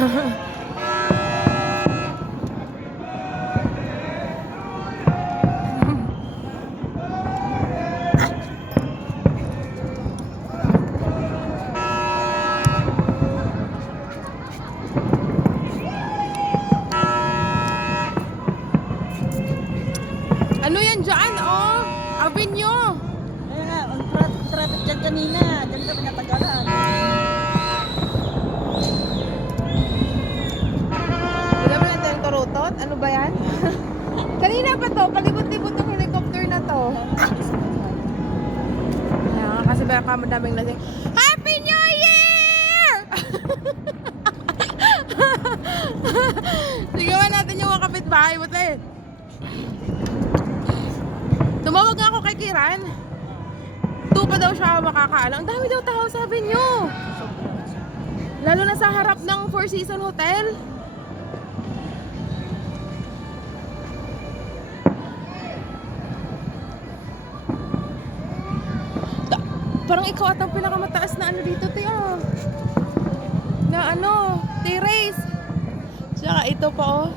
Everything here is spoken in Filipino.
Ano yan dyan? Oh, Avenue. Kaya nga, ang traffic dyan kanina. Dyan kami natagalan. Wala ba natin yung turutot? Ano ba yan? Kanina pa to, palibot-libot yung helicopter na to. Kaya nga, kasi baka madaming lasing. Happy New Year! Sigawan natin yung mga kapitbahay mo, te. Tumawag nga ako kay Kiran. 2 pa daw siya makakaalang. Ang dami daw tao, sabi niyo. Lalo na sa harap ng Four Seasons Hotel. Parang ikaw at ang pinakamataas na ano dito, te, oh. Na ano, terrace. Tsaka ito pa, oh.